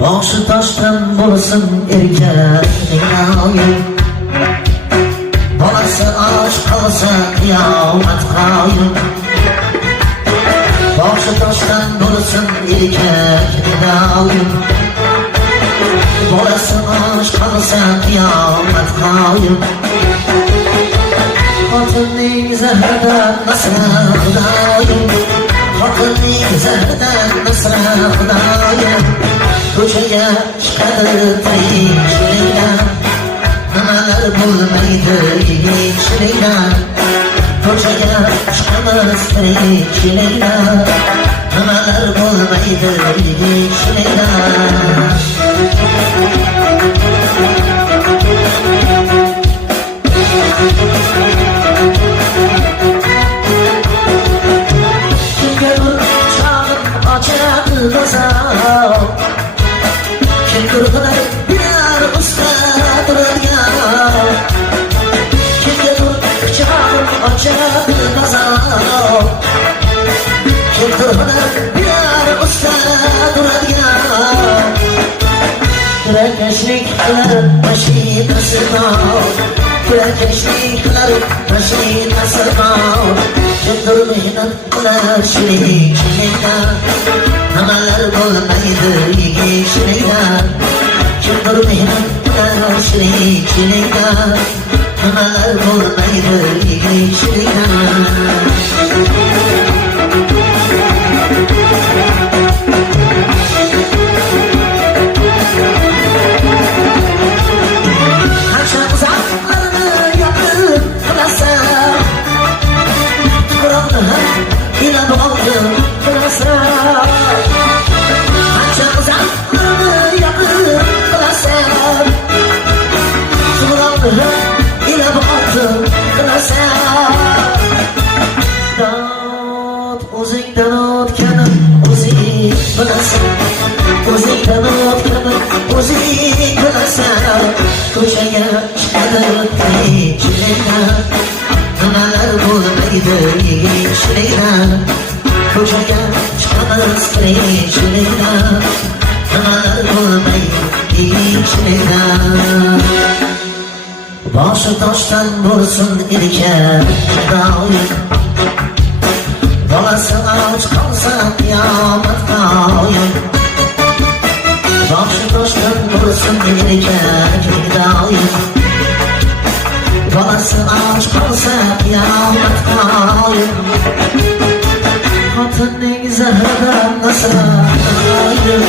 Boshi toshdan bo'lsin erkak bolasi och qolsa qiyomat qoyim. Boshi toshdan bo'lsin erkak doim, bolasi och qolsa qiyomat qoyim. Xotinning zahridan nasra xudoyim, xotinning zahridan nasra xudoyim. Ko'chaga chiqadi tirikchilikdan, nimalar bo'lmaydi yigitchilikdan. Ko'chaga chiqamiz tirikchilikdan, nimalar bo'lmaydi yigitchilikdan. Kimdir qadar bilar usta turadigan, kimdir quchog'im ochadi bozor. Kimdir qadar bilar usta turadigan, kirakashlik qilar mashinasi bor, kirakashlik qilar mashinasi bor. Kimdir mehnat qilar shirikchilikdan, nimalar bo'lmaydi yigitchilikdan. Kimdir mehnat qilar shirikchilikdan, nimalar bo'lmaydi yigitchilikdan. Qancha uzoqlarni yopib qilasan, tuproqni ham ilab oldim qilasan. Qancha uzoqlarni yopib qilasan, tuproqni ham ilab oldim qilasan. Dod o'zingdan o'tganim o'zing bilasan, o'zingdan o'tganim o'zing bilasan. Ko'chaga chiqadi tirikchilikdan, nimalar bo'lmaydi yigitchilikdan. Ko'chaga chiqamiz tirikchilikdan, nimalar bo'lmaydi yigitchilikdan. Boshi toshdan bo'lsin erkak doim, bolasi och qolsa qiyomat qoyim. Boshi toshdan bo'lsin erkak doim, bolasi och qolsa qiyomat qoyim. Xotinning zahridan nasra xudoyim,